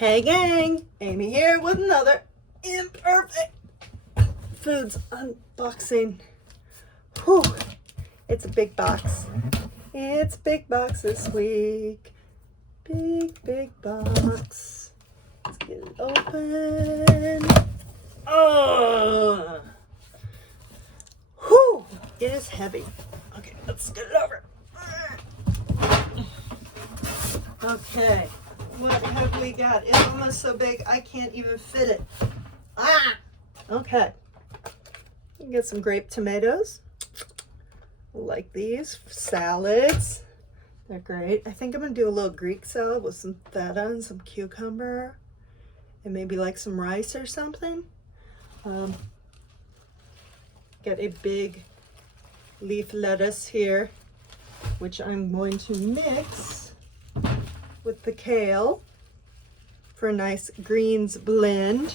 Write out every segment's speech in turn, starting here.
Hey gang, Amy here with another Imperfect Foods unboxing. Whew, it's a big box. It's a big box this week. Big box. Let's get it open. Oh, whew, it is heavy. Okay, let's get it over. Okay. What have we got? It's almost so big I can't even fit it. Okay. You can get some grape tomatoes. Like these. Salads. They're great. I think I'm going to do a little Greek salad with some feta and some cucumber. And maybe like some rice or something. Get a big leaf lettuce here, which I'm going to mix with the kale for a nice greens blend.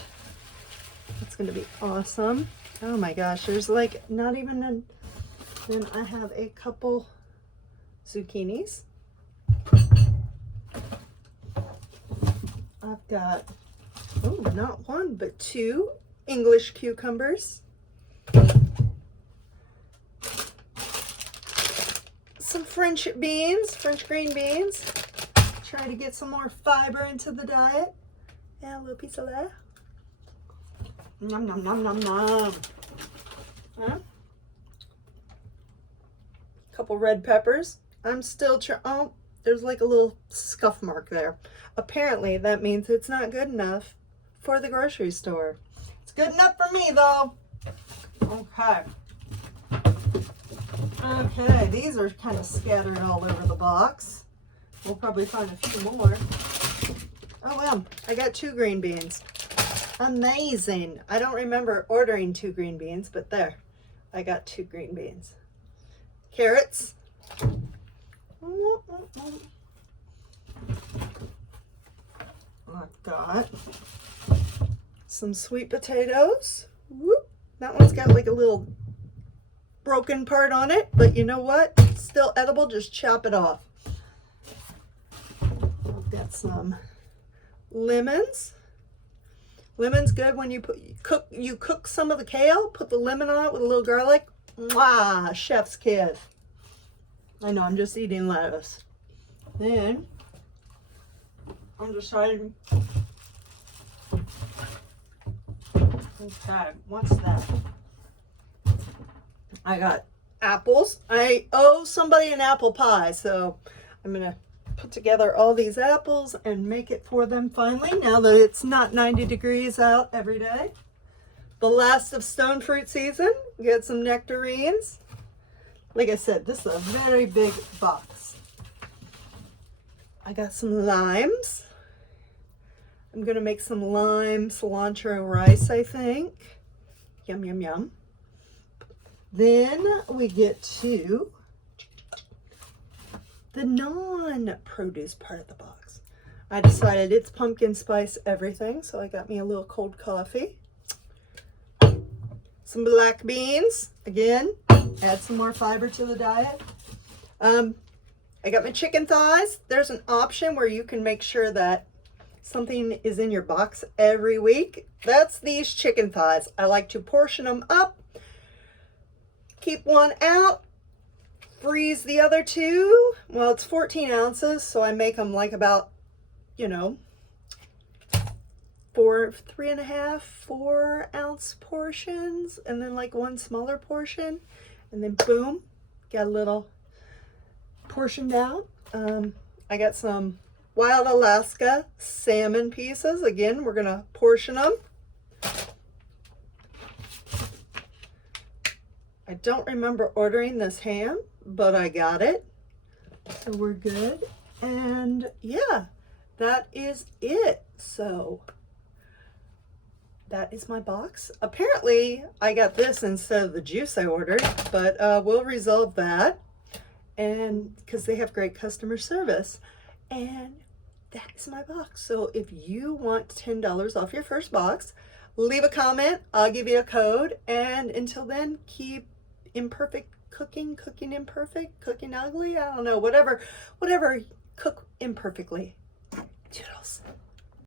It's going to be awesome. Oh my gosh, there's like not even an... Then I have a couple zucchinis. I've got, oh, not one, but two English cucumbers. Some French beans, French green beans. Try to get some more fiber into the diet. Yeah, a little piece of that. Nom nom nom nom nom. Huh? Couple red peppers. I'm still oh, there's like a little scuff mark there. Apparently that means it's not good enough for the grocery store. It's good enough for me though. Okay. Okay, these are kind of scattered all over the box. We'll probably find a few more. Oh well, I got two green beans. Amazing. I don't remember ordering two green beans, but there, I got two green beans. Carrots. I've got some sweet potatoes. Whoop. That one's got like a little broken part on it, but you know what? It's still edible, just chop it off. I've got some lemons. Lemon's good when you cook some of the kale, put the lemon on it with a little garlic. Mwah, chef's kiss. I know, I'm just eating lettuce. Then I'm deciding. Okay, what's that? I got apples. I owe somebody an apple pie, so I'm gonna put together all these apples and make it for them finally, now that it's not 90 degrees out every day. The last of stone fruit season. Get some nectarines. Like I said, this is a very big box. I got some limes. I'm gonna make some lime cilantro rice, I think. Yum, yum, yum. Then we get to the non-produce part of the box. I decided it's pumpkin spice everything, so I got me a little cold coffee. Some black beans, again, add some more fiber to the diet. I got my chicken thighs. There's an option where you can make sure that something is in your box every week. That's these chicken thighs. I like to portion them up, keep one out, freeze the other two. Well, it's 14 ounces, so I make them like about, you know, 3.5, 4 ounce portions, and then like one smaller portion, and then boom, got a little portioned out. I got some wild Alaska salmon pieces. Again, we're gonna portion them. I don't remember ordering this ham, but I got it, so we're good. And yeah, that is it. So that is my box. Apparently I got this instead of the juice I ordered, but we'll resolve that, and because they have great customer service. And that is my box. So if you want $10 off your first box, leave a comment. I'll give you a code. And until then, keep imperfect cooking, cooking imperfect, cooking ugly. I don't know, whatever, cook imperfectly. Toodles.